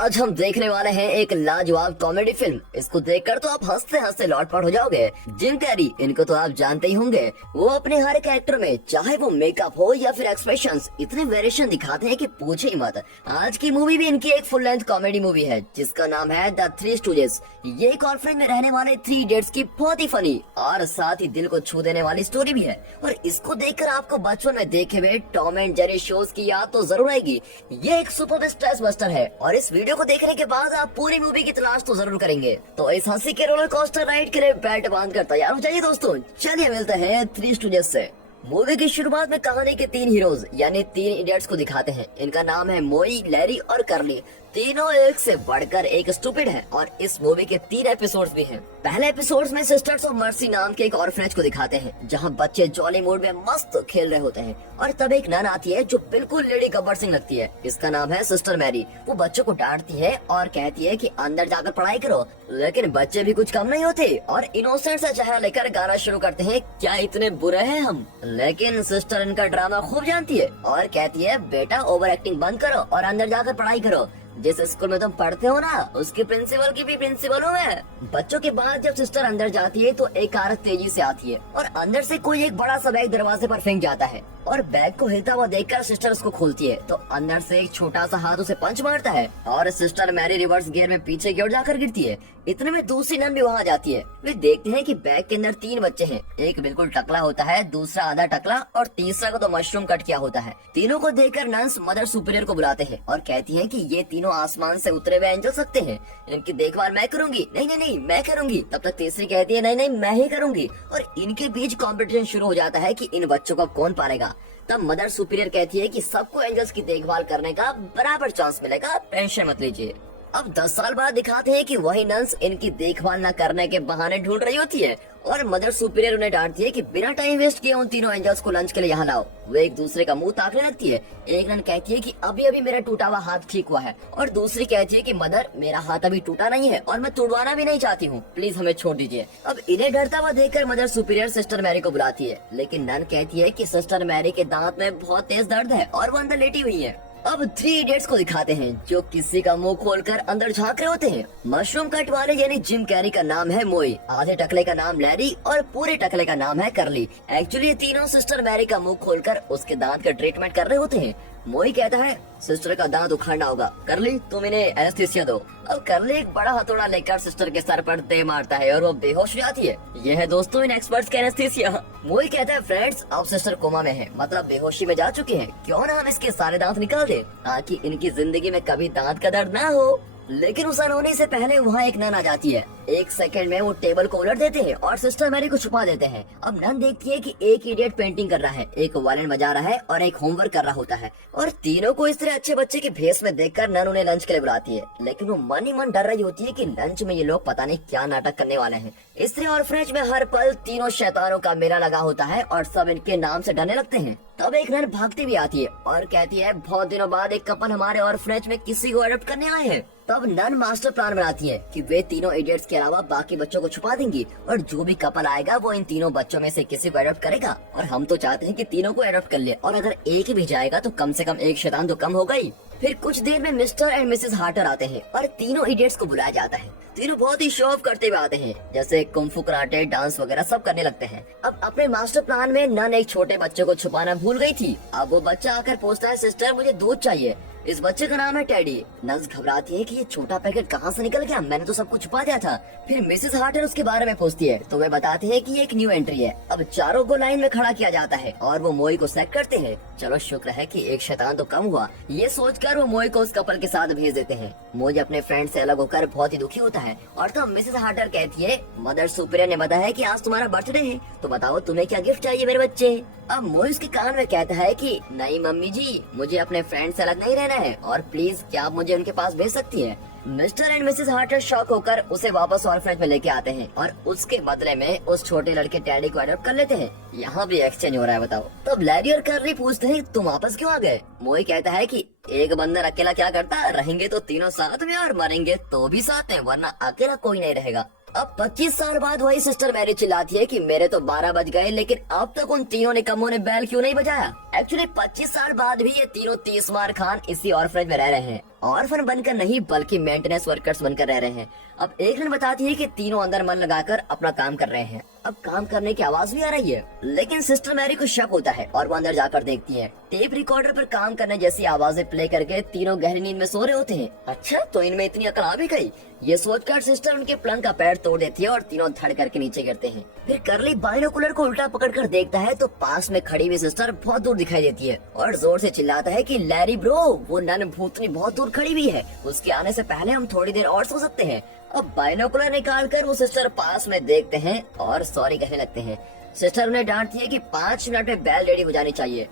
आज हम देखने वाले हैं एक लाजवाब कॉमेडी फिल्म। इसको देखकर तो आप हंसते हंसते लौटपट हो जाओगे। जिम कैरी, इनको तो आप जानते ही होंगे। वो अपने हर कैरेक्टर में चाहे वो मेकअप हो या फिर एक्सप्रेशंस, इतने वेरिएशन दिखाते हैं कि पूछे ही मत। आज की मूवी भी इनकी एक फुल लेंथ कॉमेडी मूवी है जिसका नाम है द थ्री स्टूजेस। ये एक ऑर्फनेज में रहने वाले थ्री इडियट्स की बहुत ही फनी और साथ ही दिल को छू देने वाली स्टोरी भी है। और इसको देखकर आपको बचपन में देखे हुए टॉम एंड जेरी शोज की याद तो जरूर आएगी। ये एक सुपर स्ट्रेस बस्टर है और इस वीडियो को देखने के बाद आप पूरी मूवी की तलाश तो जरूर करेंगे। तो इस हंसी के रोलर कोस्टर राइड के लिए बेल्ट बांध कर तैयार हो जाइए दोस्तों। चलिए मिलते हैं थ्री स्टूजेस से। मूवी की शुरुआत में कहानी के तीन हीरोज यानी तीन इडियट्स को दिखाते हैं। इनका नाम है मोई, लैरी और कर्ली। तीनों एक से बढ़कर एक स्टूपिड है और इस मूवी के 3 एपिसोड्स भी हैं। पहले एपिसोड्स में सिस्टर्स ऑफ मर्सी नाम के एक ऑर्फनेज को दिखाते हैं जहां बच्चे जॉली मूड में मस्त खेल रहे होते हैं और तब एक नन आती है जो बिल्कुल लेडी गब्बर सिंह लगती है। इसका नाम है सिस्टर मैरी। वो बच्चों को डांटती है और कहती है कि अंदर जाकर पढ़ाई करो, लेकिन बच्चे भी कुछ कम नहीं होते और इनोसेंट सा चेहरा लेकर गाना शुरू करते हैं, क्या इतने बुरे हैं हम। लेकिन सिस्टर इनका ड्रामा खूब जानती है और कहती है बेटा ओवर एक्टिंग बंद करो और अंदर जाकर पढ़ाई करो। जिस स्कूल में तुम पढ़ते हो ना उसकी प्रिंसिपल की भी प्रिंसिपल हूँ मैं। बच्चों के बाद जब सिस्टर अंदर जाती है तो एक कार तेजी से आती है और अंदर से कोई एक बड़ा सा बैग दरवाजे पर फेंक जाता है और बैग को हिलता हुआ देखकर सिस्टर उसको खोलती है तो अंदर से एक छोटा सा हाथ उसे पंच मारता है और सिस्टर मैरी रिवर्स गियर में पीछे की ओर जाकर गिरती है। इतने में दूसरी नन भी वहाँ जाती है। वे देखते हैं कि बैग के अंदर 3 बच्चे हैं। एक बिल्कुल टकला होता है, दूसरा आधा टकला और तीसरा को तो मशरूम कट किया होता है। तीनों को देखकर नन्स मदर सुपीरियर को बुलाते हैं और कहती हैं कि ये तीनों आसमान से उतरे हुए एंजल सकते हैं, इनकी देखभाल मैं करूंगी। नहीं नहीं नहीं मैं करूंगी। तब तक तीसरी कहती है नहीं नहीं मैं ही करूंगी और इनके बीच कंपटीशन शुरू हो जाता है कि इन बच्चों को कौन पालेगा। तब मदर सुपीरियर कहती है कि सबको एंजल्स की देखभाल करने का बराबर चांस मिलेगा, टेंशन मत लीजिए। अब 10 साल बाद दिखाते हैं कि वही नन्स इनकी देखभाल न करने के बहाने ढूंढ रही होती है और मदर सुपीरियर उन्हें डांटती है कि बिना टाइम वेस्ट किए उन तीनों एंजल्स को लंच के लिए यहाँ लाओ। वे एक दूसरे का मुंह ताकने लगती है। एक नन कहती है कि अभी अभी मेरा टूटा हुआ हाथ ठीक हुआ है और दूसरी कहती है कि मदर मेरा हाथ अभी टूटा नहीं है और मैं तुड़वाना भी नहीं चाहती हूँ, प्लीज हमें छोड़ दीजिए। अब इन्हें डरता हुआ देखकर मदर सुपीरियर सिस्टर मैरी को बुलाती है, लेकिन नन कहती है कि सिस्टर मैरी के दांत में बहुत तेज दर्द है और वो अंदर लेटी हुई है। अब 3 इडियट्स को दिखाते हैं जो किसी का मुंह खोलकर अंदर झांक रहे होते हैं। मशरूम कट वाले यानी जिम कैरी का नाम है मोई, आधे टकले का नाम लैरी और पूरे टकले का नाम है कर्ली। एक्चुअली ये तीनों सिस्टर मैरी का मुंह खोलकर उसके दांत का ट्रीटमेंट कर रहे होते हैं। मोई कहता है सिस्टर का दांत उखाड़ना होगा, कर्ली तुम इन्हें एनेस्थीसिया दो। अब कर्ली एक बड़ा हथौड़ा लेकर सिस्टर के सर पर दे मारता है और वो बेहोश हो जाती है। यह है दोस्तों इन एक्सपर्ट्स का एनेस्थीसिया। मोई कहता है फ्रेंड्स अब सिस्टर कोमा में है, मतलब बेहोशी में जा चुके हैं, क्यों ना हम इसके सारे दांत निकाल दे ताकि इनकी जिंदगी में कभी दांत का दर्द ना हो। लेकिन उस होने से पहले वहाँ एक नन आ जाती है। 1 सेकंड में वो टेबल को उलट देते हैं और सिस्टर मैरी को छुपा देते हैं। अब नन देखती है कि एक इडियट पेंटिंग कर रहा है, एक वायलिन बजा रहा है और एक होमवर्क कर रहा होता है और तीनों को इस तरह अच्छे बच्चे के भेष में देखकर नन उन्हें लंच के लिए बुलाती है। लेकिन वो मन ही मन डर रही होती है कि लंच में ये लोग पता नहीं क्या नाटक करने वाले हैं। इस तरह ऑर्फनेज में हर पल तीनों शैतानों का मेला लगा होता है और सब इनके नाम से डरने लगते हैं। तब एक नन भागती भी आती है और कहती है बहुत दिनों बाद एक कपल हमारे ऑर्फनेज में किसी को अडॉप्ट करने आए हैं। तब नन मास्टर प्लान बनाती है कि वे तीनों इडियट्स के अलावा बाकी बच्चों को छुपा देंगी और जो भी कपल आएगा वो इन तीनों बच्चों में से किसी को अडॉप्ट करेगा। और हम तो चाहते हैं कि तीनों को अडॉप्ट कर ले और अगर एक ही भी जाएगा तो कम से कम एक शैतान तो कम होगा ही। फिर कुछ देर में मिस्टर एंड मिसेस हार्टर आते हैं और तीनों इडियट्स को बुलाया जाता है। तीनों बहुत ही शो ऑफ करते हुए आते हैं, जैसे कुंफू कराटे, डांस वगैरह सब करने लगते हैं। अब अपने मास्टर प्लान में नन एक छोटे बच्चे को छुपाना भूल गई थी। अब वो बच्चा आकर पूछता है सिस्टर मुझे दूध चाहिए। इस बच्चे का नाम है टेडी। नर्स घबराती है कि ये छोटा पैकेट कहाँ से निकल गया, मैंने तो सब कुछ छुपा दिया था। फिर मिसेस हार्टर उसके बारे में पूछती है तो वे बताते हैं कि ये एक न्यू एंट्री है। अब चारों को लाइन में खड़ा किया जाता है और वो मोई को सेलेक्ट करते हैं। चलो शुक्र है कि एक शैतान तो कम हुआ, ये सोचकर वो मोई को उस कपल के साथ भेज देते हैं। मोई अपने फ्रेंड से अलग होकर बहुत ही दुखी होता है और तब मिसेस हार्टर कहती है मदर सुपीरियर ने बताया कि आज तुम्हारा बर्थडे है, तो बताओ तुम्हें क्या गिफ्ट चाहिए मेरे बच्चे। अब मोई उसके कान में कहता है कि नहीं मम्मी जी, मुझे अपने फ्रेंड से अलग नहीं रहना है और प्लीज क्या आप मुझे उनके पास भेज सकती हैं। मिस्टर एंड मिसेस हार्टर शॉक होकर उसे वापस ऑर्फनेज में लेके आते हैं और उसके बदले में उस छोटे लड़के टेडी को अडॉप्ट कर लेते हैं। यहाँ भी एक्सचेंज हो रहा है बताओ। तब लैरी और कर्ली पूछते हैं तुम वापस क्यों आ गए। मोई कहता है कि एक बंदर अकेला क्या करता, रहेंगे तो तीनों साथ में और मरेंगे तो भी साथ में, वरना अकेला कोई नहीं रहेगा। अब 25 साल बाद वही सिस्टर मैरी चिल्लाती है कि मेरे तो 12 बज गए लेकिन अब तक उन तीनों निकम्मों ने बैल क्यों नहीं बजाया। एक्चुअली 25 साल बाद भी ये तीनों 30 मार खान इसी ऑर्फनेज में रह रहे हैं। ऑर्फन बनकर नहीं बल्कि मेंटेनेंस वर्कर्स बनकर रह रहे हैं। अब एक दिन बताती है कि तीनों अंदर मन लगाकर अपना काम कर रहे हैं। अब काम करने की आवाज भी आ रही है, लेकिन सिस्टर मैरी को शक होता है और वो अंदर जाकर देखती है। टेप रिकॉर्डर पर काम करने जैसी आवाजें प्ले करके तीनों गहरी नींद में सो रहे होते हैं। अच्छा, तो इनमें इतनी अकल आ भी गई। ये सोचकर सिस्टर उनके पलंग का पैर तोड़ देती है और तीनों धड़ करके नीचे गिरते हैं। फिर करली बाइनोकुलर को उल्टा पकड़कर देखता है तो पास में खड़ी हुई सिस्टर बहुत दूर दिखाई देती है और जोर से चिल्लाता है कि लैरी ब्रो, वो नन भूतनी बहुत दूर खड़ी हुई है, उसके आने से पहले हम थोड़ी देर और सो सकते हैं। अब बाइनोकुलर निकालकर वो सिस्टर पास में देखते हैं और सॉरी कहने लगते हैं। सिस्टर उन्हें डांटती है कि 5 मिनट में बैल रेडी हो जानी चाहिए।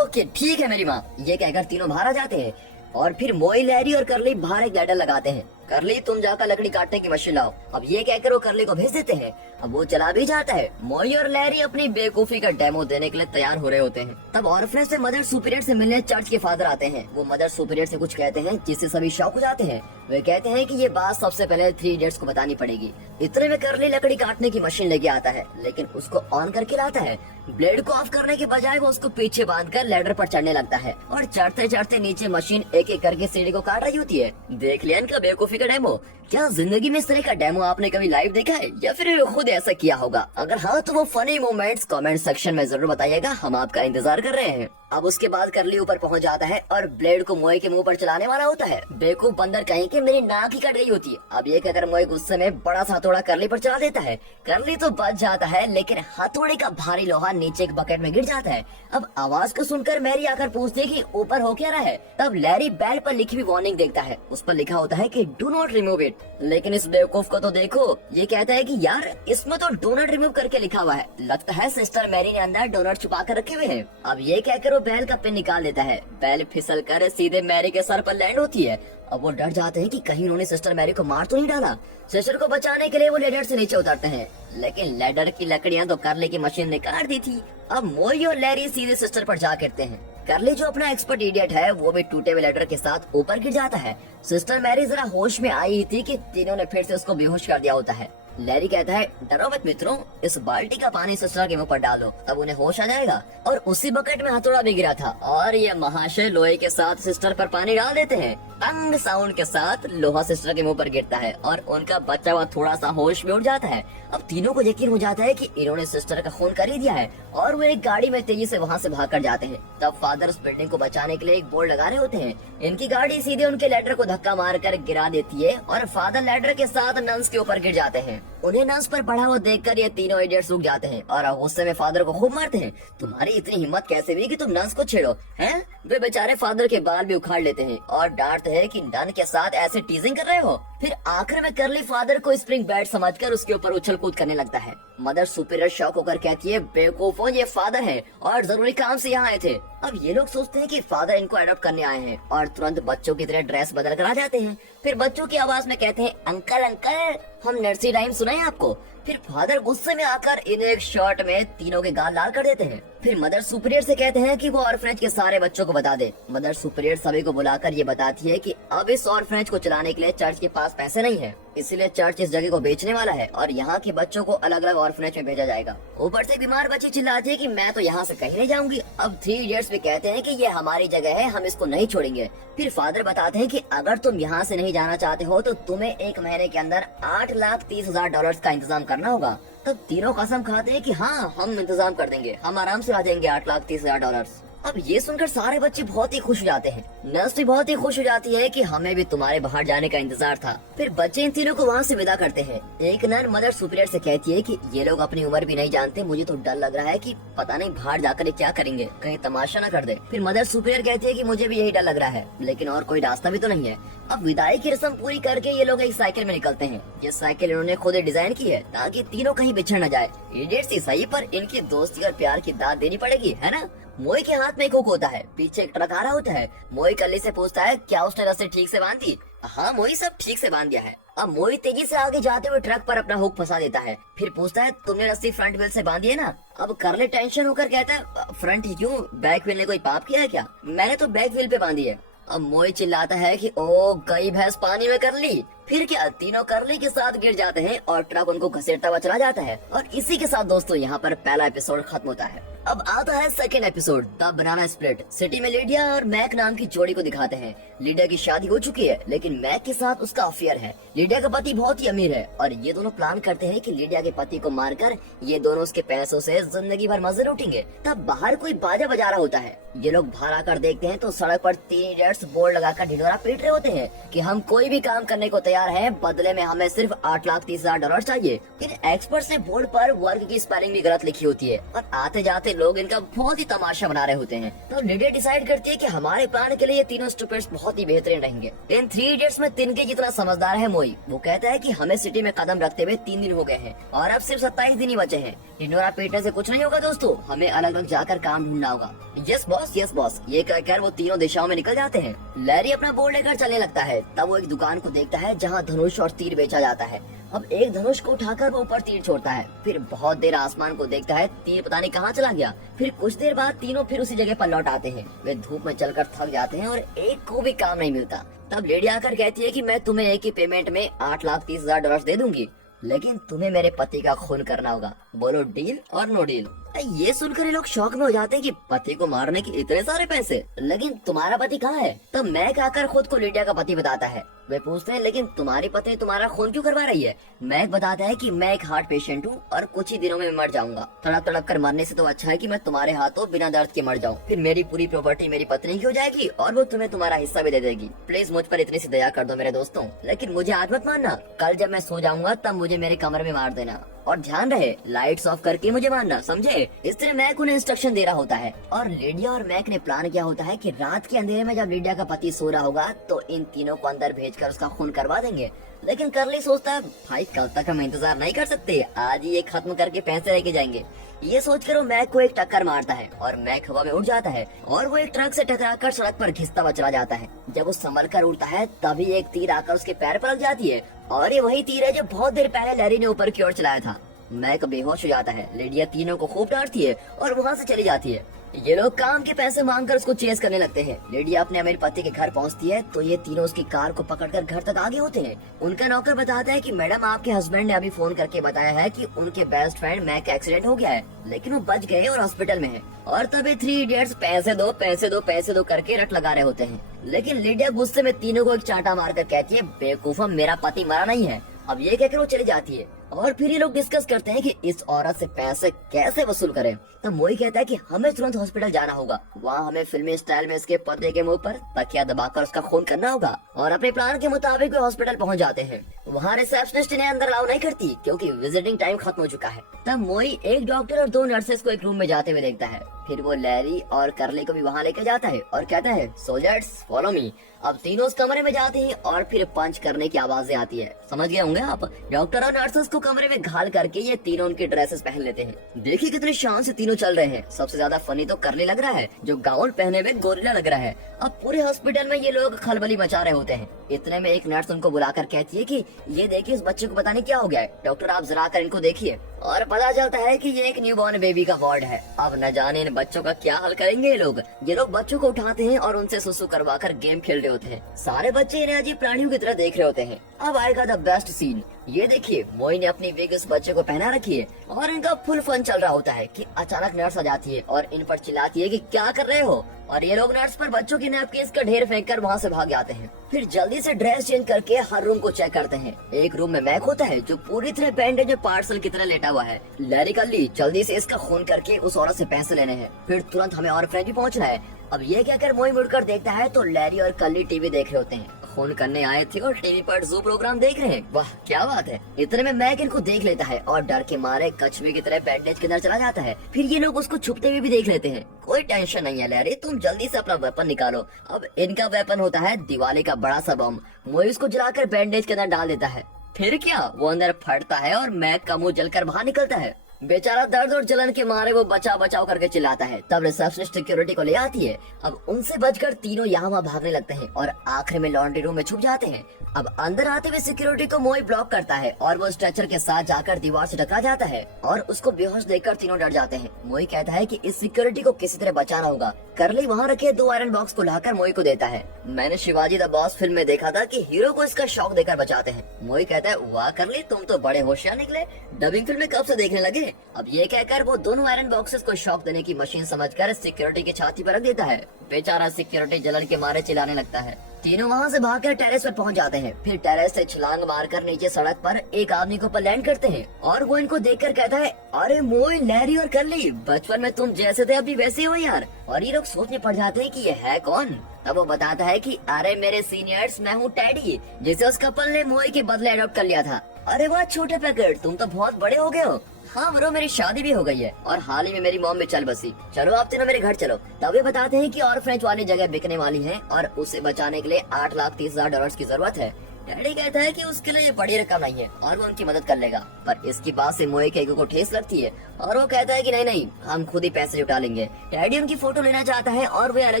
ओके ठीक है मेरी माँ, ये कहकर तीनों बाहर आ जाते हैं और फिर मोई, लैरी और करली बाहर एक लैडर लगाते हैं। करली, तुम जाकर लकड़ी काटने की मशीन लाओ। अब ये कहकर वो करली को भेज देते हैं। अब वो चला भी जाता है। मोई और लैरी अपनी बेवकूफी का डेमो देने के लिए तैयार हो रहे होते हैं। तब ऑर्फनेज से मदर सुपीरियर से मिलने चर्च के फादर आते हैं। वो मदर सुपीरियर से कुछ कहते हैं जिससे सभी शॉक हो जाते हैं। वे कहते हैं कि ये बात सबसे पहले 3 इडियट्स को बतानी पड़ेगी। इतने में करली लकड़ी काटने की मशीन लेके आता है, लेकिन उसको ऑन करके लाता है। ब्लेड को ऑफ करने के बजाय वो उसको पीछे बांधकर लैडर पर चढ़ने लगता है और चढ़ते चढ़ते नीचे मशीन एक एक करके सीढ़ी को काट रही होती है। देख लिया इनका बेवकूफी का डेमो। क्या जिंदगी में इस तरह का डेमो आपने कभी लाइव देखा है या फिर खुद ऐसा किया होगा? अगर हाँ तो वो फनी मोमेंट्स कमेंट सेक्शन में जरूर बताइएगा, हम आपका इंतजार कर रहे हैं। अब उसके बाद करली ऊपर पहुंच जाता है और ब्लेड को मोए के मुंह पर चलाने वाला होता है। बेवकूफ बंदर कहीं कि मेरी नाक ही कट गई होती है। अब ये कहकर मोए गुस्से में बड़ा सा हथौड़ा करली पर चला देता है। करली तो बच जाता है, लेकिन हथौड़े का भारी लोहा नीचे एक बकेट में गिर जाता है। अब आवाज को सुनकर मैरी आकर पूछती है कि ऊपर हो क्या रहा है। तब लैरी बैल पर लिखी हुई वार्निंग देखता है। उस पर लिखा होता है कि डू नॉट रिमूव इट। लेकिन इस बेवकूफ को तो देखो, ये कहता है कि यार इसमें तो डोनट रिमूव करके लिखा हुआ है। लगता है सिस्टर मैरी ने अंदर डोनट छुपा कर रखे हुए हैं। अब ये कहकर वो बैल का पिन निकाल लेता है। बैल फिसल कर सीधे मैरी के सर पर लैंड होती है। अब वो डर जाते हैं कि कहीं उन्होंने सिस्टर मैरी को मार तो नहीं डाला। सिस्टर को बचाने के लिए वो लेडर से नीचे उतरते हैं, लेकिन लेडर की लकड़ियां तो करली की मशीन ने काट दी थी। अब मोई और लैरी सीधे सिस्टर पर जा गिरते हैं। करली जो अपना एक्सपर्ट इडियट है वो भी टूटे हुए लेडर के साथ ऊपर गिर जाता है। सिस्टर मैरी जरा होश में आई थी कि तीनों ने फिर से उसको बेहोश कर दिया होता है। लैरी कहता है डरो मत मित्रों, इस बाल्टी का पानी सिस्टर के मुंह पर डालो, तब उन्हें होश आ जाएगा। और उसी बकेट में हथौड़ा भी गिरा था और ये महाशय लोहे के साथ सिस्टर पर पानी डाल देते हैं। टंग साउंड के साथ लोहा सिस्टर के मुंह पर गिरता है और उनका बच्चा हुआ थोड़ा सा होश में उठ जाता है। अब तीनों को यकीन हो जाता है कि इन्होंने सिस्टर का खून कर ही दिया है और वो एक गाड़ी में तेजी से वहाँ से भाग कर जाते हैं। तब फादर उस बिल्डिंग को बचाने के लिए एक बोर्ड लगा रहे होते हैं। इनकी गाड़ी सीधे उनके लेडर को धक्का मारकर गिरा देती है और फादर लेडर के साथ नंस के ऊपर गिर जाते हैं। उन्हें नंस पर पड़ा हुआ देखकर ये तीनों इडियट्स रुक जाते हैं और गुस्से में फादर को खूब मारते हैं। तुम्हारी इतनी हिम्मत कैसे हुई कि तुम नंस को छेड़ो हैं? वे बेचारे फादर के बाल भी उखाड़ लेते हैं और डांटते हैं कि नन के साथ ऐसे टीजिंग कर रहे हो। फिर आखिर में करली फादर को स्प्रिंग बैट समझकर उसके ऊपर उछल कूद करने लगता है। मदर सुपीरियर शॉक होकर कहती है बेवकूफों, ये फादर है और जरूरी काम से यहाँ आए थे। अब ये लोग सोचते हैं कि फादर इनको अडॉप्ट करने आए हैं और तुरंत बच्चों की तरह ड्रेस बदल कर आ जाते हैं। फिर बच्चों की आवाज में कहते हैं अंकल अंकल, हम नर्सरी राइम सुनाएं आपको। फिर फादर गुस्से में आकर इन्हें एक शॉट में तीनों के गाल लाल कर देते हैं। फिर मदर सुपीरियर से कहते हैं कि वो ऑर्फनेज के सारे बच्चों को बता दे। मदर सुपीरियर सभी को बुलाकर ये बताती है कि अब इस ऑर्फनेज को चलाने के लिए चर्च के पास पैसे नहीं है, इसलिए चर्च इस जगह को बेचने वाला है और यहाँ के बच्चों को अलग अलग ऑर्फनेज में भेजा जाएगा। ऊपर से बीमार बच्ची चिल्लाती है कि मैं तो यहाँ से कहीं नहीं जाऊंगी। अब 3 इडियट्स भी कहते हैं कि ये हमारी जगह है, हम इसको नहीं छोड़ेंगे। फिर फादर बताते हैं कि अगर तुम यहाँ से नहीं जाना चाहते हो तो तुम्हें 1 महीने के अंदर $8,30,000 का इंतजाम करना होगा। तब तीनों कसम खाते हैं कि हाँ हम इंतजाम कर देंगे, हम आराम से आ जाएंगे $8,30,000। अब ये सुनकर सारे बच्चे बहुत ही खुश हो जाते हैं। नर्स भी बहुत ही खुश हो जाती है कि हमें भी तुम्हारे बाहर जाने का इंतजार था। फिर बच्चे इन तीनों को वहाँ से विदा करते हैं। एक नर मदर सुपीरियर से कहती है कि ये लोग अपनी उम्र भी नहीं जानते, मुझे तो डर लग रहा है कि पता नहीं बाहर जाकर ये क्या करेंगे, कहीं तमाशा न कर दे। फिर मदर सुपीरियर कहती है कि मुझे भी यही डर लग रहा है, लेकिन और कोई रास्ता भी तो नहीं है। अब विदाई की रस्म पूरी करके ये लोग एक साइकिल में निकलते हैं। ये साइकिल इन्होंने खुद ही डिजाइन की है ताकि तीनों कहीं बिछड़ न जाए। इडियट्स ही सही, पर इनकी दोस्ती और प्यार की दाद देनी पड़ेगी, है ना? मोई के हाथ में एक हुक होता है, पीछे एक ट्रक आ रहा होता है। मोई करली से पूछता है क्या उसने रस्सी ठीक से बांध दी? हाँ मोई, सब ठीक से बांध दिया है। अब मोई तेजी से आगे जाते हुए ट्रक पर अपना हुक फंसा देता है। फिर पूछता है तुमने रस्सी फ्रंट व्हील से बांधी है ना? अब करली टेंशन होकर कहता है फ्रंट ही क्यों, बैक व्हील ने कोई पाप किया है क्या? मैंने तो बैक व्हील पे बांधी है। अब मोई चिल्लाता है कि ओ गई भैंस पानी में करली। फिर क्या, तीनों करली के साथ गिर जाते हैं और ट्रक उनको घसीटता हुआ चला जाता है। और इसी के साथ दोस्तों यहाँ पर पहला एपिसोड खत्म होता है। अब आता है second episode the banana split. City में लिडिया और मैक नाम की जोड़ी को दिखाते हैं। लिडिया की शादी हो चुकी है लेकिन मैक के साथ उसका अफेयर है। लिडिया का पति बहुत ही अमीर है और ये दोनों प्लान करते हैं कि लिडिया के पति को मारकर ये दोनों उसके पैसों से जिंदगी भर मजे लूटेंगे। तब बाहर कोई बाजा बजा रहा होता है। ये लोग बाहर आकर देखते हैं तो सड़क पर 3 इडियट्स बोर्ड लगाकर ढिढोरा पीट रहे होते हैं कि हम कोई भी काम करने को तैयार हैं, बदले में हमें सिर्फ $8,30,000 चाहिए। इन एक्सपर्ट्स ने बोर्ड पर वर्क की स्पेलिंग भी गलत लिखी होती है और आते जाते लोग इनका बहुत ही तमाशा बना रहे होते हैं। तो लिडिया डिसाइड करती है कि हमारे प्लान के लिए ये तीनों स्टूपिड्स बहुत ही बेहतरीन रहेंगे। इन 3 इडियट्स में तिनके जितना समझदार है मोई। वो कहता है कि हमें सिटी में कदम रखते हुए 3 दिन हो गए हैं और अब सिर्फ 27 दिन ही बचे हैं। ढिढोरा पीटने से कुछ नहीं होगा दोस्तों, हमें अलग अलग जाकर काम ढूंढना होगा। यस बॉस ये कहकर वो तीनों दिशाओं में निकल जाते हैं। लैरी अपना बोर्ड लेकर चलने लगता है। तब वो एक दुकान को देखता है जहाँ धनुष और तीर बेचा जाता है। अब एक धनुष को उठाकर वो ऊपर तीर छोड़ता है। फिर बहुत देर आसमान को देखता है, तीर पता नहीं कहाँ चला गया। फिर कुछ देर बाद तीनों फिर उसी जगह पर लौट आते हैं। वे धूप में चलकर थक जाते हैं और एक को भी काम नहीं मिलता। तब लेडी आकर कहती है कि मैं तुम्हें एक ही पेमेंट में $8,30,000 दे दूंगी, लेकिन तुम्हें मेरे पति का खून करना होगा। बोलो डील और नो डील। ये सुनकर ये लोग शौक में हो जाते हैं कि पति को मारने के इतने सारे पैसे, लेकिन तुम्हारा पति कहाँ है? तब मैक आकर खुद को लिडिया का पति बताता है। वे पूछते हैं लेकिन तुम्हारी पत्नी तुम्हारा खून क्यों करवा रही है? मैक बताता है कि मैं एक हार्ट पेशेंट हूँ और कुछ ही दिनों में मर जाऊंगा। तड़प तड़प कर मरने से तो अच्छा है कि मैं तुम्हारे हाथों बिना दर्द के मर जाऊँ। फिर मेरी पूरी प्रॉपर्टी मेरी पत्नी की हो जाएगी और वो तुम्हें तुम्हारा हिस्सा भी दे देगी। प्लीज मुझ पर इतनी सी दया कर दो मेरे दोस्तों, लेकिन मुझे आज मत मारना। कल जब मैं सो जाऊंगा तब मुझे मेरे कमरे में मार देना और ध्यान रहे लाइट्स ऑफ करके मुझे मारना, समझे? इस तरह मैक उन्हें इंस्ट्रक्शन दे रहा होता है और लिडिया और मैक ने प्लान किया होता है कि रात के अंधेरे में जब लिडिया का पति सो रहा होगा तो इन तीनों को अंदर भेजकर उसका खून करवा देंगे। लेकिन करली सोचता है भाई कल तक हम इंतजार नहीं कर सकते, आज ही ये खत्म करके पैसे लेके जाएंगे। ये सोचकर वो मैक को एक टक्कर मारता है और मैक हवा में उड़ जाता है और वो एक ट्रक से टकराकर सड़क पर घिसता हुआ चला जाता है। जब वो संभल कर उड़ता है तभी एक तीर आकर उसके पैर पर लग जाती है और ये वही तीर है जो बहुत देर पहले लैरी ने ऊपर की ओर चलाया था। मैक बेहोश हो जाता है। लिडिया तीनों को खूब डांटती है और वहाँ से चली जाती है। ये लोग काम के पैसे मांगकर उसको चेस करने लगते हैं। लिडिया अपने अमीर पति के घर पहुंचती है तो ये तीनों उसकी कार को पकड़कर घर तक आगे होते हैं। उनका नौकर बताता है कि मैडम आपके हस्बैंड ने अभी फोन करके बताया है कि उनके बेस्ट फ्रेंड मैक का एक्सीडेंट हो गया है, लेकिन वो बच गए और हॉस्पिटल में है। और तभी 3 इडियट्स पैसे दो करके रट लगा रहे होते हैं। लेकिन लिडिया गुस्से में तीनों को एक चांटा मारकर कहती है बेवकूफा, मेरा पति मरा नहीं है। अब ये कहकर वो चली जाती है और फिर ये लोग डिस्कस करते हैं कि इस औरत से पैसे कैसे वसूल करें। तो मोई कहता है कि हमें तुरंत हॉस्पिटल जाना होगा, वहाँ हमें फिल्मी स्टाइल में इसके पति के मुंह पर तकिया दबाकर उसका खून करना होगा। और अपने प्लान के मुताबिक वे हॉस्पिटल पहुँच जाते हैं। वहाँ रिसेप्शनिस्ट इन्हें अंदर अलाउ नहीं करती क्योंकि विजिटिंग टाइम खत्म हो चुका है। तब मोई एक डॉक्टर और 2 नर्सेस को एक रूम में जाते हुए देखता है। फिर वो लैरी और करली को भी वहाँ लेकर जाता है और कहता है सो लेट्स फॉलो मी। अब तीनों उस कमरे में जाते हैं और फिर पंच करने की आवाजें आती है। समझ गए होंगे आप। डॉक्टर और नर्सेस को कमरे में घाल करके ये तीनों उनके ड्रेसेस पहन लेते हैं। देखिए कितने शान से तीनों चल रहे हैं। सबसे ज्यादा फनी तो करली लग रहा है जो गाउन पहने हुए गोरिल्ला लग रहा है। अब पूरे हॉस्पिटल में ये लोग खलबली मचा रहे होते हैं। इतने में एक नर्स उनको बुलाकर कहती है कि ये देखिए इस बच्चे को पता नहीं क्या हो गया है, डॉक्टर आप जरा कर इनको देखिए। और पता चलता है कि ये एक न्यूबॉर्न बेबी का वार्ड है। अब न जाने इन बच्चों का क्या हल करेंगे ये लोग। बच्चों को उठाते हैं और उनसे सुसु करवाकर गेम खेल रहे होते हैं। सारे बच्चे इन्हें अजीब प्राणियों की तरह देख रहे होते हैं। अब आएगा द बेस्ट सीन। ये देखिए मोई ने अपनी विग इस बच्चे को पहना रखी है और इनका फुल फन चल रहा होता है कि अचानक नर्स आ जाती है और इन पर चिल्लाती है कि क्या कर रहे हो, और ये लोग नर्स पर बच्चों की नैपकिन्स का ढेर फेंक कर वहाँ से भाग जाते हैं। फिर जल्दी से ड्रेस चेंज करके हर रूम को चेक करते हैं। एक रूम में मैक होता है जो पूरी तरह बैंडेज में पार्सल की तरह लेटा हुआ है। लैरी कल्ली जल्दी से इसका खून करके उस औरत से पैसे लेने हैं। फिर तुरंत हमें और फ्रेंड भी पहुँचना है। अब ये कहकर मोई मुड़कर देखता है तो लैरी और कल्ली टीवी देख रहे होते हैं। खून करने आए थे और टीवी पर जू प्रोग्राम देख रहे हैं। वाह क्या बात है। इतने में मैक इनको देख लेता है और डर के मारे कछुए की तरह बैंडेज के अंदर चला जाता है। फिर ये लोग उसको छुपते हुए भी देख लेते हैं। कोई टेंशन नहीं है लैरी, तुम जल्दी से अपना वेपन निकालो। अब इनका वेपन होता है दिवाली का बड़ा सा बम। मोई उसको जलाकर बैंडेज के अंदर डाल देता है। फिर क्या, वो अंदर फटता है और मैक का मुंह जलकर बाहर निकलता है। बेचारा दर्द और जलन के मारे वो बचाव बचाव करके चिल्लाता है। तब रिसेप्शनिस्ट सिक्योरिटी को ले आती है। अब उनसे बचकर तीनों यहाँ वहाँ भागने लगते हैं और आखिर में लॉन्ड्री रूम में छुप जाते हैं। अब अंदर आते हुए सिक्योरिटी को मोई ब्लॉक करता है और वो स्ट्रेचर के साथ जाकर दीवार से टकरा जाता है और उसको बेहोश देखकर तीनों डर जाते हैं। मोई कहता है कि इस सिक्योरिटी को किसी तरह बचाना होगा। करली वहाँ रखे 2 आयरन बॉक्स को लाकर मोई को देता है। मैंने शिवाजी द बॉस फिल्म में देखा था कि हीरो को इसका शॉक देकर बचाते हैं। मोई कहता है वाह करली, तुम तो बड़े होशियार निकले, डबिंग फिल्म में कब से देखने लगे। अब ये कहकर वो दोनों आयरन बॉक्सेस को शॉक देने की मशीन समझकर सिक्योरिटी की छाती पर रख देता है। बेचारा सिक्योरिटी जलन के मारे चिल्लाने लगता है। तीनों वहाँ से भागकर टेरेस पर पहुँच जाते हैं। फिर टेरेस से छलांग मारकर नीचे सड़क पर एक आदमी के ऊपर लैंड करते हैं और वो इनको देखकर कहता है, अरे मोई, लैरी और कर्ली, बचपन में तुम जैसे थे अभी वैसे हो यार। और ये लोग सोचने पड़ जाते हैं कि ये है कौन। तब वो बताता है कि अरे मेरे सीनियर्स, मैं हूँ टेडी, जिसे उस कपल ने मोई के बदले अडॉप्ट कर लिया था। अरे वाह छोटे पैकेट, तुम तो बहुत बड़े हो गए हो। हाँ ब्रो, मेरी शादी भी हो गई है और हाल ही में मेरी मॉम भी चल बसी। चलो आप तीनों मेरे घर चलो। तब ये बताते हैं कि ऑर्फनेज वाली जगह बिकने वाली है और उसे बचाने के लिए $8,30,000 की जरूरत है। डैडी कहता है कि उसके लिए ये बड़ी रकम नहीं है और वो उनकी मदद कर लेगा। पर इसकी बात से मोए के ईगो को ठेस लगती है और वो कहता है कि नहीं, हम खुद ही पैसे जुटा लेंगे। डैडी उनकी फोटो लेना चाहता है और वे अलग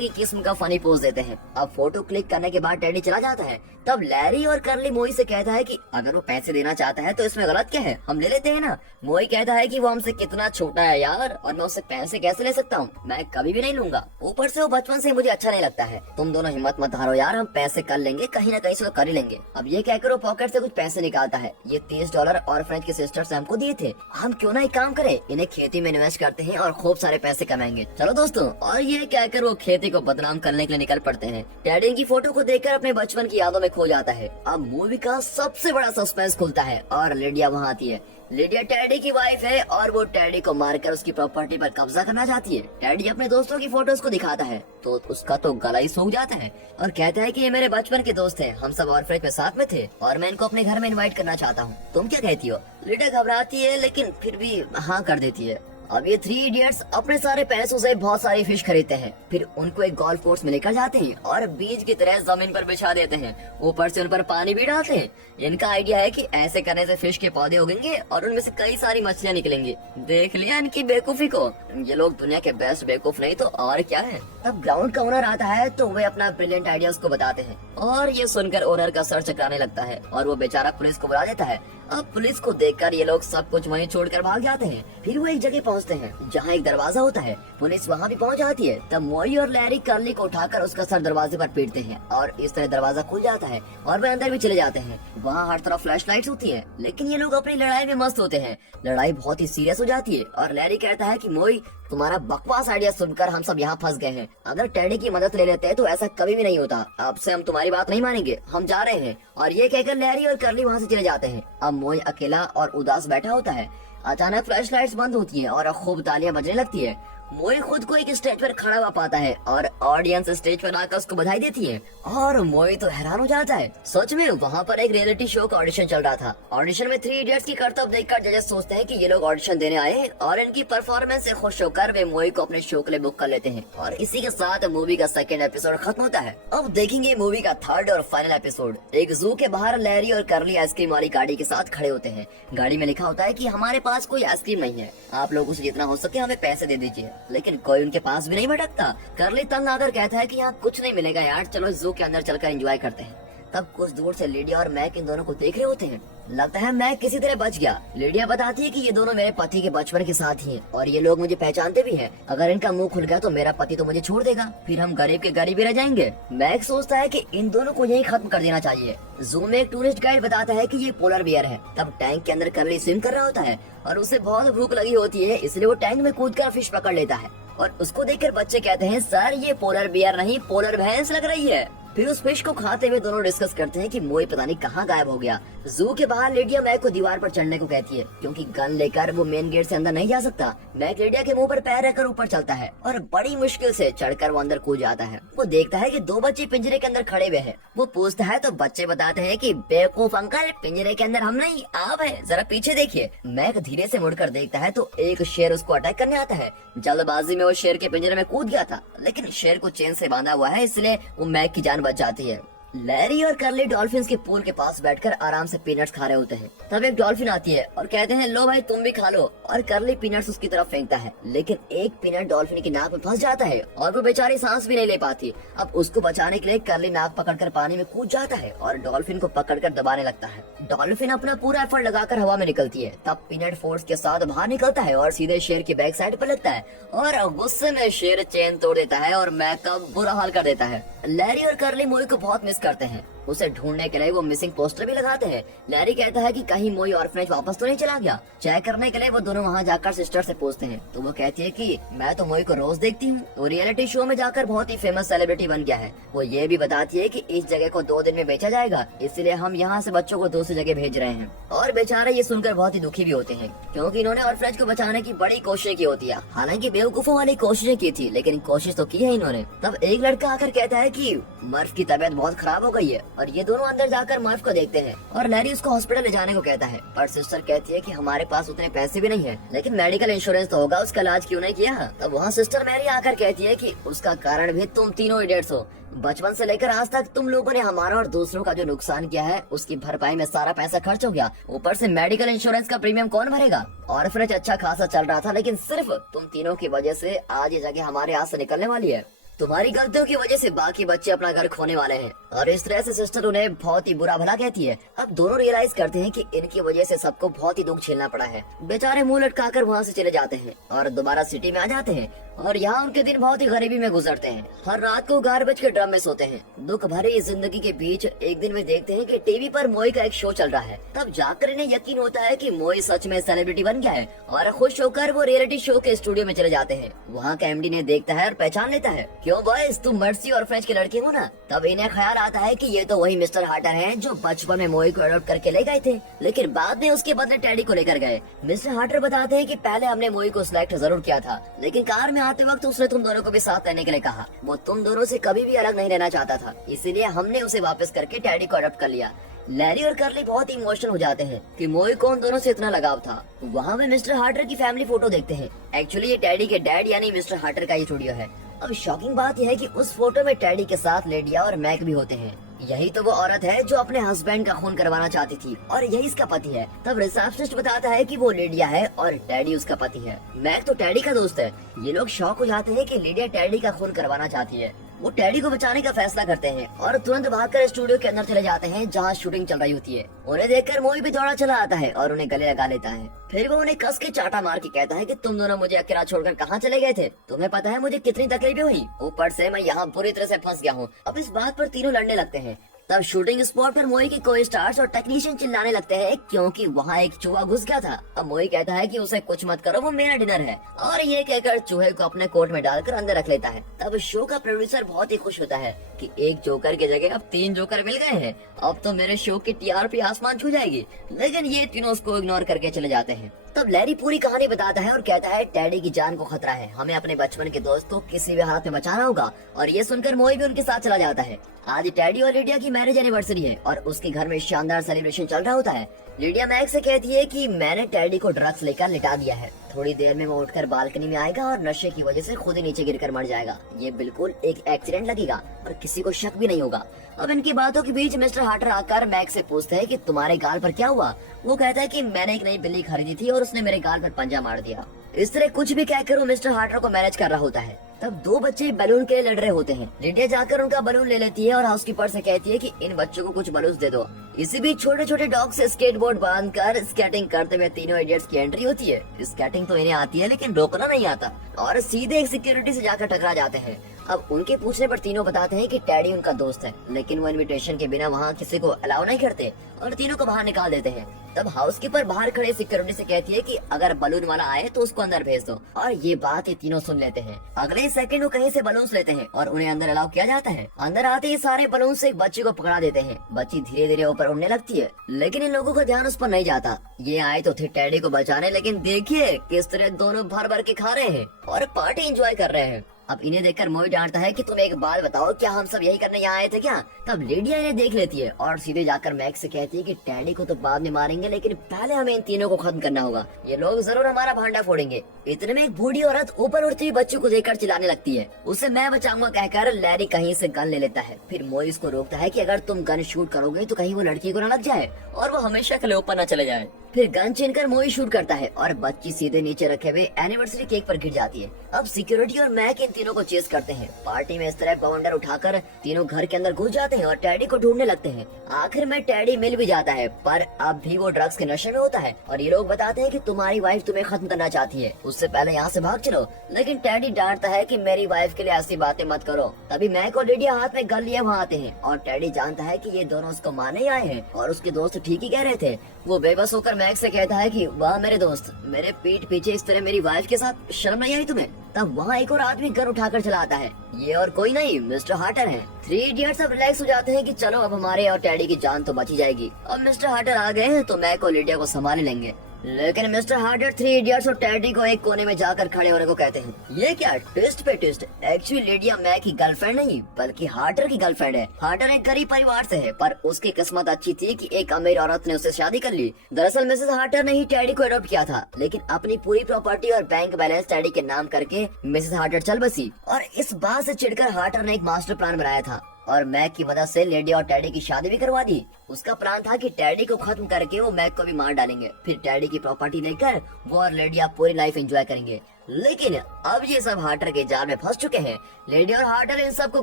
ही किस्म का फनी पोज देते हैं। अब फोटो क्लिक करने के बाद डैडी चला जाता है। तब लैरी और कर्ली मोई से कहता है कि अगर वो पैसे देना चाहता है तो इसमें गलत क्या है, हम ले लेते हैं ना। मोई कहता है कि वो हमसे कितना छोटा है यार, और मैं उससे पैसे कैसे ले सकता हूँ, मैं कभी भी नहीं लूंगा। ऊपर से वो बचपन से मुझे अच्छा नहीं लगता है। तुम दोनों हिम्मत मत हारो यार, हम पैसे कर लेंगे, कहीं ना कहीं से तो कर ही लेंगे। अब ये कहकर वो पॉकेट से कुछ पैसे निकालता है। ये $30 ऑर्फनेज के सिस्टर्स ने हमको दिए थे, हम क्यों ना एक काम करें, इन्हें खेती में इन्वेस्ट करते हैं और खूब सारे पैसे कमाएंगे। चलो दोस्तों। और ये कहकर वो खेती को बदनाम करने के लिए निकल पड़ते हैं। डैडी की फोटो को देखकर अपने बचपन की यादों में खो जाता है। अब मूवी का सबसे बड़ा सस्पेंस खुलता है और लिडिया वहाँ आती है। लिडिया टैडी की वाइफ है और वो टैडी को मारकर उसकी प्रॉपर्टी पर कब्जा करना चाहती है। टैडी अपने दोस्तों की फोटोज को दिखाता है तो उसका तो गला ही सूख जाता है और कहता है कि ये मेरे बचपन के दोस्त हैं, हम सब ऑर्फनेज में साथ में थे और मैं इनको अपने घर में इनवाइट करना चाहता हूँ, तुम क्या कहती हो। लिडिया घबराती है लेकिन फिर भी हाँ कर देती है। अब ये 3 इडियट्स अपने सारे पैसों से बहुत सारी फिश खरीदते हैं, फिर उनको एक गोल्फ कोर्स में लेकर जाते हैं और बीज की तरह जमीन पर बिछा देते हैं, ऊपर से उन पर पानी भी डालते हैं। इनका आइडिया है कि ऐसे करने से फिश के पौधे उगेंगे और उनमें से कई सारी मछलियाँ निकलेंगी। देख लिया इनकी बेवकूफी को, ये लोग दुनिया के बेस्ट बेवकूफ नहीं तो और क्या है। तब ग्राउंड का ओनर आता है तो वे अपना ब्रिलियंट आइडिया उसको बताते हैं और ये सुनकर ओनर का सर चकराने लगता है और वो बेचारा पुलिस को बुला देता है। अब पुलिस को देखकर ये लोग सब कुछ वहीं छोड़कर भाग जाते हैं। फिर वो एक जगह पहुंचते हैं जहां एक दरवाजा होता है। पुलिस वहां भी पहुंच जाती है। तब मोई और लैरी कर्ली को उठाकर उसका सर दरवाजे पर पीटते हैं और इस तरह दरवाजा खुल जाता है और वे अंदर भी चले जाते हैं। वहाँ हर तरफ फ्लैश लाइट्स होती है, लेकिन ये लोग अपनी लड़ाई में मस्त होते हैं। लड़ाई बहुत ही सीरियस हो जाती है और लैरी कहता है कि मोई, तुम्हारा बकवास आइडिया सुनकर हम सब यहाँ फंस गए हैं। अगर टैडी की मदद ले लेते हैं तो ऐसा कभी भी नहीं होता। अब से हम तुम्हारी बात नहीं मानेंगे, हम जा रहे हैं। और ये कहकर लैरी और कर्ली वहाँ से चले जाते हैं। अब मोई अकेला और उदास बैठा होता है। अचानक फ्लैश लाइट्स बंद होती हैं और खूब तालियां बजने लगती है। मोई खुद को एक स्टेज पर खड़ा हुआ पाता है और ऑडियंस स्टेज पर आकर उसको बधाई देती है और मोई तो हैरान हो जाता है। सच में वहाँ पर एक रियलिटी शो का ऑडिशन चल रहा था। ऑडिशन में 3 इडियट्स की करतब देखकर जजेस सोचते हैं कि ये लोग ऑडिशन देने आए और इनकी परफॉर्मेंस से खुश होकर वे मोई को अपने शो के लिए बुक कर लेते हैं और इसी के साथ मूवी का 2nd एपिसोड खत्म होता है। अब देखेंगे मूवी का 3rd और फाइनल एपिसोड। एक जू के बाहर लैरी और कर्ली आइसक्रीम वाली गाड़ी के साथ खड़े होते हैं। गाड़ी में लिखा होता है कि हमारे पास कोई आइसक्रीम नहीं है, आप लोगों से जितना हो सके हमें पैसे दे दीजिए, लेकिन कोई उनके पास भी नहीं भटकता। कर्ली तंग आकर कहता है कि यहाँ कुछ नहीं मिलेगा यार, चलो जू के अंदर चलकर एंजॉय करते हैं। तब कुछ दूर से लिडिया और मैक इन दोनों को देख रहे होते हैं। लगता है मैक किसी तरह बच गया। लिडिया बताती है कि ये दोनों मेरे पति के बचपन के साथी हैं और ये लोग मुझे पहचानते भी हैं। अगर इनका मुंह खुल गया तो मेरा पति तो मुझे छोड़ देगा, फिर हम गरीब के गरीब ही रह जाएंगे। मैक सोचता है कि इन दोनों को यही खत्म कर देना चाहिए। जू में एक टूरिस्ट गाइड बताता है कि ये पोलर बियर है। तब टैंक के अंदर कर्ली स्विम कर रहा होता है और उसे बहुत भूख लगी होती है, इसलिए वो टैंक में कूदकर फिश पकड़ लेता है और उसको देखकर बच्चे कहते हैं, सर ये पोलर बियर नहीं, पोलर भैंस लग रही है। फिर उस फिश को खाते हुए दोनों डिस्कस करते हैं कि मोई पता नहीं कहाँ गायब हो गया। जू के बाहर लिडिया मैक को दीवार पर चढ़ने को कहती है क्योंकि गन लेकर वो मेन गेट से अंदर नहीं जा सकता। मैक लिडिया के मुंह पर पैर रखकर ऊपर चलता है और बड़ी मुश्किल से चढ़कर वो अंदर कूद जाता है। वो देखता है कि 2 बच्चे पिंजरे के अंदर खड़े हुए हैं। वो पूछता है तो बच्चे बताते हैं कि बेवकूफ अंकल, पिंजरे के अंदर हम नहीं, आप है, जरा पीछे देखिए। मैक धीरे से मुड़कर देखता है तो एक शेर उसको अटैक करने आता है। जल्दबाजी में वो शेर के पिंजरे में कूद गया था, लेकिन शेर को चेन से बांधा हुआ है, इसलिए वो मैक की जान बच जाती है। लैरी और कर्ली डॉल्फिन्स के पूल के पास बैठकर आराम से पीनट्स खा रहे होते हैं। तब एक डॉल्फिन आती है और कहते हैं, लो भाई तुम भी खा लो, और कर्ली पीनट्स उसकी तरफ फेंकता है, लेकिन एक पीनट डॉल्फिन की नाक में फंस जाता है और वो बेचारी सांस भी नहीं ले पाती। अब उसको बचाने के लिए कर्ली नाक पकड़कर पानी में कूद जाता है और डॉल्फिन को पकड़कर दबाने लगता है। डॉल्फिन अपना पूरा एफर्ट लगाकर हवा में निकलती है। तब पीनट फोर्स के साथ बाहर निकलता है और सीधे शेर की बैक साइड पर लगता है और गुस्से में शेर चेन तोड़ देता है और मैक का बुरा हाल कर देता है। लैरी और कर्ली मोई को बहुत मिस करते हैं। उसे ढूंढने के लिए वो मिसिंग पोस्टर भी लगाते हैं। लैरी कहता है कि कहीं मोई ऑर्फनेज वापस तो नहीं चला गया। चेक करने के लिए वो दोनों वहाँ जाकर सिस्टर से पूछते हैं तो वो कहती है कि मैं तो मोई को रोज देखती हूँ, वो रियलिटी शो में जाकर बहुत ही फेमस सेलिब्रिटी बन गया है। वो ये भी बताती है कि इस जगह को 2 दिन में बेचा जाएगा, इसलिए हम यहाँ से बच्चों को दूसरी जगह भेज रहे हैं। और बेचारे ये सुनकर बहुत ही दुखी भी होते हैं, क्योंकि इन्होंने ऑर्फनेज को बचाने की बड़ी कोशिश की होती है। हालांकि बेवकूफों वाली कोशिशें की थी, लेकिन कोशिश तो की है इन्होंने। तब एक लड़का आकर कहता है कि मर्फ की तबीयत बहुत खराब हो गई है, और ये दोनों अंदर जाकर मर्फ को देखते हैं और लैरी उसको हॉस्पिटल ले जाने को कहता है। पर सिस्टर कहती है कि हमारे पास उतने पैसे भी नहीं है, लेकिन मेडिकल इंश्योरेंस तो होगा, उसका इलाज क्यों नहीं किया। तब वहाँ सिस्टर मैरी आकर कहती है कि उसका कारण भी तुम तीनों इडियट्स हो। बचपन से लेकर आज तक तुम लोगों ने हमारा और दूसरों का जो नुकसान किया है उसकी भरपाई में सारा पैसा खर्च हो गया। ऊपर से मेडिकल इंश्योरेंस का प्रीमियम कौन भरेगा। ऑर्फनेज अच्छा खासा चल रहा था, लेकिन सिर्फ तुम तीनों की वजह से आज ये जगह हमारे हाथ से निकलने वाली है। तुम्हारी गलतियों की वजह से बाकी बच्चे अपना घर खोने वाले हैं। और इस तरह से सिस्टर उन्हें बहुत ही बुरा भला कहती है। अब दोनों रियलाइज करते हैं कि इनकी वजह से सबको बहुत ही दुख झेलना पड़ा है। बेचारे मुंह लटकाकर वहाँ से चले जाते हैं और दोबारा सिटी में आ जाते हैं। और यहाँ उनके दिन बहुत ही गरीबी में गुजरते हैं। हर रात को गार्बेज के ड्रम में सोते हैं। दुख भरी इस जिंदगी के बीच एक दिन में देखते हैं कि टीवी पर मोई का एक शो चल रहा है। तब जाकर इन्हें यकीन होता है कि मोई सच में सेलिब्रिटी बन गया है। और खुश होकर वो रियलिटी शो के स्टूडियो में चले जाते हैं। वहाँ का एमडी ने देखता है और पहचान लेता है, क्यों बॉयज तुम मर्सी और फ्रेंच के लड़के हो ना। तब इन्हें ख्याल आता है कि ये तो वही मिस्टर हार्टर हैं जो बचपन में मोई को अडॉप्ट करके ले गए थे, लेकिन बाद में उसके बदले टैडी को लेकर गए। मिस्टर हार्टर बताते हैं कि पहले हमने मोई को सिलेक्ट जरूर किया था, लेकिन कार में आते वक्त उसने तुम दोनों को भी साथ रहने के लिए कहा। वो तुम दोनों से कभी भी अलग नहीं रहना चाहता था, इसीलिए हमने उसे वापस करके टैडी को अडॉप्ट कर लिया। लैरी और कर्ली बहुत ही इमोशनल हो जाते हैं कि मोई को उन दोनों से इतना लगाव था। वहाँ वे मिस्टर हार्टर की फैमिली फोटो देखते हैं। एक्चुअली ये टैडी के डैड यानी मिस्टर हार्टर का ही स्टूडियो है। अब शॉकिंग बात यह है कि उस फोटो में टैडी के साथ लेडिया और मैक भी होते हैं। यही तो वो औरत है जो अपने हस्बैंड का खून करवाना चाहती थी, और यही इसका पति है। तब रिसेप्शनिस्ट बताता है कि वो लेडिया है और टैडी उसका पति है। मैक तो टैडी का दोस्त है। ये लोग शॉक हो जाते हैं कि लेडिया टैडी का खून करवाना चाहती है। वो टैडी को बचाने का फैसला करते हैं और तुरंत भागकर स्टूडियो के अंदर चले जाते हैं जहाँ शूटिंग चल रही होती है। उन्हें देखकर मोई भी दौड़ा चला आता है और उन्हें गले लगा लेता है। फिर वो उन्हें कस के चाटा मार के कहता है कि तुम दोनों मुझे अकेला छोड़कर कहाँ चले गए थे। तुम्हें पता है मुझे कितनी तकलीफें हुई, ऊपर से मैं यहाँ पूरी तरह से फंस गया हूँ। अब इस बात पर तीनों लड़ने लगते हैं। तब शूटिंग स्पॉट पर मोई के को स्टार्स और टेक्नीशियन चिल्लाने लगते हैं क्योंकि वहाँ एक चूहा घुस गया था। अब मोई कहता है कि उसे कुछ मत करो, वो मेरा डिनर है, और ये कहकर चूहे को अपने कोट में डालकर अंदर रख लेता है। तब शो का प्रोड्यूसर बहुत ही खुश होता है कि एक जोकर की जगह अब 3 जोकर मिल गए हैं। अब तो मेरे शो की टीआरपी आसमान छू जाएगी। लेकिन ये तीनों उसको इग्नोर करके चले जाते हैं। तब लैरी पूरी कहानी बताता है और कहता है टैडी की जान को खतरा है, हमें अपने बचपन के दोस्त को किसी भी हालत में बचाना होगा। और ये सुनकर मोई भी उनके साथ चला जाता है। आज टैडी और लिडिया की मैरिज एनिवर्सरी है और उसके घर में शानदार सेलिब्रेशन चल रहा होता है। लिडिया मैक से कहती है कि मैंने टैडी को ड्रग्स लेकर लिटा दिया है, थोड़ी देर में वो उठकर बालकनी में आएगा और नशे की वजह से खुद ही नीचे गिरकर मर जाएगा। ये बिल्कुल एक एक्सीडेंट लगेगा और किसी को शक भी नहीं होगा। अब इनकी बातों के बीच मिस्टर हार्टर आकर मैक से पूछते हैं कि तुम्हारे गाल पर क्या हुआ। वो कहता है कि मैंने एक नई बिल्ली खरीदी थी और उसने मेरे गाल पर पंजा मार दिया। इस तरह कुछ भी कहकर वो मिस्टर हार्टर को मैनेज कर रहा होता है। तब 2 बच्चे बैलून के लिए लड़ रहे होते हैं। लिडिया जाकर उनका बैलून ले लेती है और हाउसकीपर से कहती है कि इन बच्चों को कुछ बैलून दे दो। इसी बीच छोटे छोटे डॉग से स्केटबोर्ड बांधकर स्केटिंग करते हुए तीनों इडियट्स की एंट्री होती है। स्केटिंग तो इन्हें आती है लेकिन रोकना नहीं आता और सीधे एक सिक्योरिटी से जाकर टकरा जाते हैं। अब उनके पूछने पर तीनों बताते हैं कि टैडी उनका दोस्त है, लेकिन वो इनविटेशन के बिना वहाँ किसी को अलाउ नहीं करते और तीनों को बाहर निकाल देते हैं। तब हाउसकीपर बाहर खड़े सिक्योरिटी से कहती है कि अगर बलून वाला आए तो उसको अंदर भेज दो, और ये बात ये तीनों सुन लेते हैं। अगले सेकंड वो कहीं से बलून्स लेते हैं और उन्हें अंदर अलाउ किया जाता है। अंदर आते ही सारे बलून से एक बच्ची को पकड़ा देते हैं। बच्ची धीरे धीरे ऊपर उड़ने लगती है, लेकिन इन लोगों का ध्यान उस पर नहीं जाता। ये आए तो थे टैडी को बचाने, लेकिन देखिए किस तरह दोनों भर भर के खा रहे हैं और पार्टी एंजॉय कर रहे हैं। अब इन्हें देखकर मोई डांटता है कि तुम एक बात बताओ, क्या हम सब यही करने यहाँ आए थे क्या। तब लिडिया इन्हें देख लेती है और सीधे जाकर मैक से कहती है कि टैडी को तो बाद में मारेंगे, लेकिन पहले हमें इन तीनों को खत्म करना होगा। ये लोग जरूर हमारा भांडा फोड़ेंगे। इतने में एक बूढ़ी औरत ऊपर उड़ती हुई बच्चों को देखकर चिल्लाने लगती है। उसे मैं बचाऊंगा कहकर लैरी कहीं से गन ले लेता है। फिर मोई उसको रोकता है कि अगर तुम गन शूट करोगे तो कहीं वो लड़की को न लग जाए और वो हमेशा के लिए ऊपर न चले जाए। फिर गन छीनकर मोई शूट करता है और बच्ची सीधे नीचे रखे हुए एनिवर्सरी केक पर गिर जाती है। अब सिक्योरिटी और मैक इन तीनों को चेस करते हैं। पार्टी में इस तरह बाउंडर उठाकर तीनों घर के अंदर घुस जाते हैं और टैडी को ढूंढने लगते हैं। आखिर में टैडी मिल भी जाता है, पर अब भी वो ड्रग्स के नशे में होता है और ये लोग बताते हैं कि तुम्हारी वाइफ तुम्हें खत्म करना चाहती है, उससे पहले यहाँ से भाग चलो। लेकिन टैडी डांटता है कि मेरी वाइफ के लिए ऐसी बातें मत करो। तभी मैक और लिडिया हाथ में गन लिए वहाँ आते हैं और टैडी जानता है कि ये दोनों उसको मारने ही आए हैं और उसके दोस्त ठीक ही कह रहे थे। वो बेबस होकर मैक से कहता है कि वाह मेरे दोस्त, मेरे पीठ पीछे इस तरह मेरी वाइफ के साथ शर्म नहीं आई तुम्हें? तब वहाँ एक और आदमी गन उठाकर चला आता है। ये और कोई नहीं, मिस्टर हार्टर हैं। थ्री इडियट्स अब रिलैक्स हो जाते हैं कि चलो अब हमारे और टैडी की जान तो बची जाएगी। अब मिस्टर हार्टर आ गए हैं तो मैक और लिडिया को संभाल लेंगे। लेकिन मिस्टर हार्टर थ्री इडियट्स और टैडी को एक कोने में जाकर खड़े होने को कहते हैं। ये क्या ट्विस्ट पे ट्विस्ट, एक्चुअली लिडिया मैक की गर्लफ्रेंड नहीं बल्कि हार्टर की गर्लफ्रेंड है। हार्टर एक गरीब परिवार से है, पर उसकी किस्मत अच्छी थी कि एक अमीर औरत ने उससे शादी कर ली। दरअसल मिसेस हार्टर ने ही टैडी को अडॉप्ट किया था, लेकिन अपनी पूरी प्रॉपर्टी और बैंक बैलेंस टैडी के नाम करके मिसेस हार्टर चल बसी और इस बात से चिढ़कर हार्टर ने एक मास्टर प्लान बनाया था और मैक की मदद से लिडिया और टैडी की शादी भी करवा दी। उसका प्लान था कि टैडी को खत्म करके वो मैक को भी मार डालेंगे, फिर टैडी की प्रॉपर्टी लेकर वो और लिडिया पूरी लाइफ एंजॉय करेंगे। लेकिन अब ये सब हार्टर के जाल में फंस चुके हैं। लिडिया और हार्टर इन सबको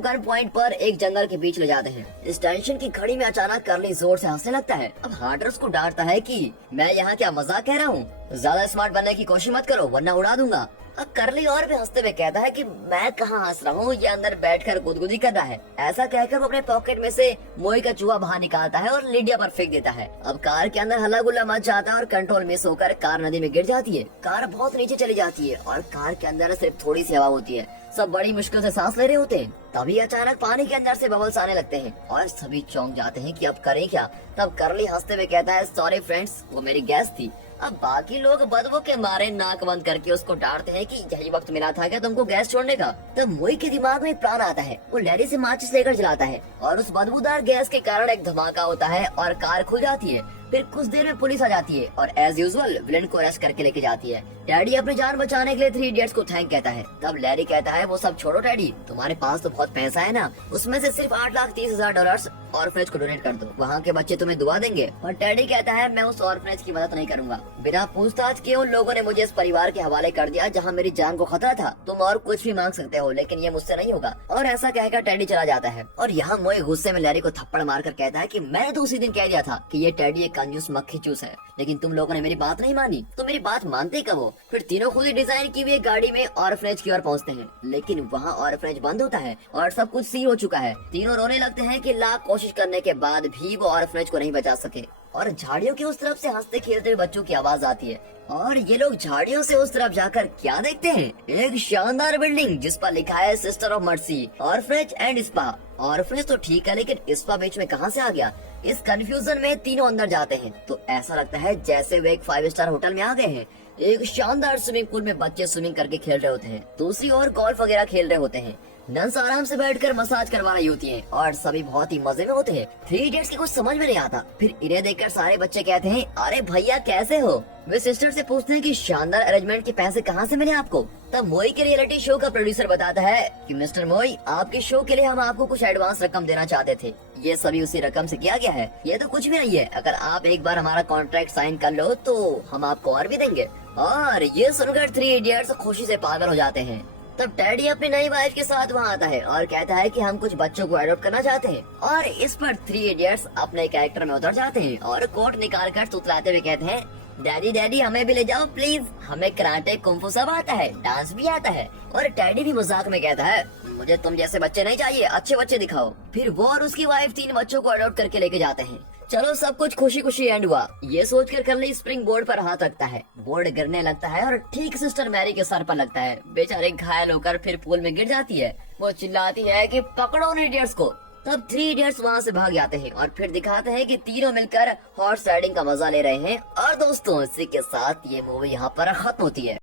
गन पॉइंट पर एक जंगल के बीच ले जाते हैं। इस टेंशन की घड़ी में अचानक कर्ली जोर से हंसने लगता है। अब हार्टर उसको डांटता है कि मैं यहाँ क्या मजाक कह रहा हूँ, ज्यादा स्मार्ट बनने की कोशिश मत करो वरना उड़ा दूंगा। अब करली और भी हंसते हुए कहता है कि मैं कहाँ हंस रहा हूँ, ये अंदर बैठकर गुदगुदी कर रहा है। ऐसा कहकर वो अपने पॉकेट में से मोई का चूहा बाहर निकालता है और लिडिया पर फेंक देता है। अब कार के अंदर हल्ला गुल्ला मच जाता है और कंट्रोल मिस होकर कार नदी में गिर जाती है। कार बहुत नीचे चली जाती है और कार के अंदर सिर्फ थोड़ी सी हवा होती है। सब बड़ी मुश्किल से सांस ले रहे होते हैं। तभी अचानक पानी के अंदर से बबल्स आने लगते हैं और सभी चौंक जाते हैं कि अब करें क्या। तब करली हंसते हुए कहता है सॉरी फ्रेंड्स, वो मेरी गैस थी। अब बाकी लोग बदबू के मारे नाक बंद करके उसको डांटते हैं कि यही वक्त मिला था क्या तुमको गैस छोड़ने का। तब मोई के दिमाग में एक प्लान आता है। वो लैरी से माचिस लेकर जलाता है और उस बदबूदार गैस के कारण एक धमाका होता है और कार खुल जाती है। फिर कुछ देर में पुलिस आ जाती है और एज यूजुअल विलेन को अरेस्ट करके लेके जाती है। टैडी अपनी जान बचाने के लिए थ्री इडियट्स को थैंक कहता है। तब लैरी कहता है वो सब छोड़ो टैडी, तुम्हारे पास तो बहुत पैसा है ना, उसमें से सिर्फ $8,30,000 ऑर्फनेज को डोनेट कर दो, वहाँ के बच्चे तुम्हें दुआ देंगे। और टैडी कहता है मैं उस ऑर्फनेज की मदद नहीं करूंगा। बिना पूछताछ किए उन लोगों ने मुझे इस परिवार के हवाले कर दिया जहाँ मेरी जान को खतरा था। तुम और कुछ भी मांग सकते हो लेकिन ये मुझसे नहीं होगा। और ऐसा कहकर टैडी चला जाता है और यहाँ मोई गुस्से में लैरी को थप्पड़ मारकर कहता है कि मैंने तो उसी दिन कह दिया था कि ये टैडी एक कंजूस मक्खी चूस है, लेकिन तुम लोगों ने मेरी बात नहीं मानी। तो मेरी बात मानते कब हो? फिर तीनों खुद ही डिजाइन की हुई गाड़ी में ऑर्फनेज की ओर पहुँचते हैं, लेकिन वहाँ ऑर्फनेज बंद होता है और सब कुछ सील हो चुका है। तीनों रोने लगते हैं कि लाख कोशिश करने के बाद भी वो ऑर्फनेज को नहीं बचा सके। और झाड़ियों की उस तरफ से हंसते खेलते हुए बच्चों की आवाज आती है और ये लोग झाड़ियों से उस तरफ जाकर क्या देखते हैं? एक शानदार बिल्डिंग जिस पर लिखा है sister of mercy orphanage and spa. Orphanage तो ठीक है लेकिन स्पा बीच में कहाँ से आ गया? इस कंफ्यूजन में तीनों अंदर जाते हैं तो ऐसा लगता है जैसे वे एक 5 स्टार होटल में आ गए हैं। एक शानदार स्विमिंग पूल में बच्चे स्विमिंग करके खेल रहे होते हैं, दूसरी ओर गोल्फ वगैरह खेल रहे होते हैं। नर्स आराम से बैठकर मसाज करवा रही होती हैं और सभी बहुत ही मजे में होते हैं। थ्री इडियट्स की कुछ समझ में नहीं आता। फिर इन्हें देखकर सारे बच्चे कहते हैं अरे भैया कैसे हो? वे सिस्टर से पूछते हैं कि शानदार अरेंजमेंट के पैसे कहाँ से मिले आपको? तब मोई के रियलिटी शो का प्रोड्यूसर बताता है कि मिस्टर मोई, आपके शो के लिए हम आपको कुछ एडवांस रकम देना चाहते थे, ये सभी उसी रकम से किया गया है। ये तो कुछ भी नहीं है, अगर आप एक बार हमारा कॉन्ट्रैक्ट साइन कर लो तो हम आपको और भी देंगे। और ये सुनकर थ्री इडियट्स खुशी से पागल हो जाते हैं। तब टैडी अपनी नई वाइफ के साथ वहाँ आता है और कहता है कि हम कुछ बच्चों को अडॉप्ट करना चाहते हैं। और इस पर थ्री इडियट्स अपने कैरेक्टर में उतर जाते हैं और कोट निकाल कर तुतलाते हुए कहते हैं डैडी डैडी हमें भी ले जाओ प्लीज, हमें कराटे कुंफू सब आता है, डांस भी आता है। और टैडी भी मजाक में कहता है मुझे तुम जैसे बच्चे नहीं चाहिए, अच्छे बच्चे दिखाओ। फिर वो और उसकी वाइफ 3 बच्चों को अडॉप्ट करके लेके जाते हैं। चलो सब कुछ खुशी खुशी एंड हुआ, ये सोचकर करली स्प्रिंग बोर्ड पर हाथ रखता है। बोर्ड गिरने लगता है और ठीक सिस्टर मैरी के सर पर लगता है। बेचारे घायल होकर फिर पूल में गिर जाती है। वो चिल्लाती है कि पकड़ो उन इडियट्स को। तब थ्री इडियट्स वहाँ से भाग जाते हैं और फिर दिखाते हैं कि तीनों मिलकर हॉर्स राइडिंग का मजा ले रहे हैं। और दोस्तों इसी के साथ ये मूवी यहाँ पर खत्म होती है।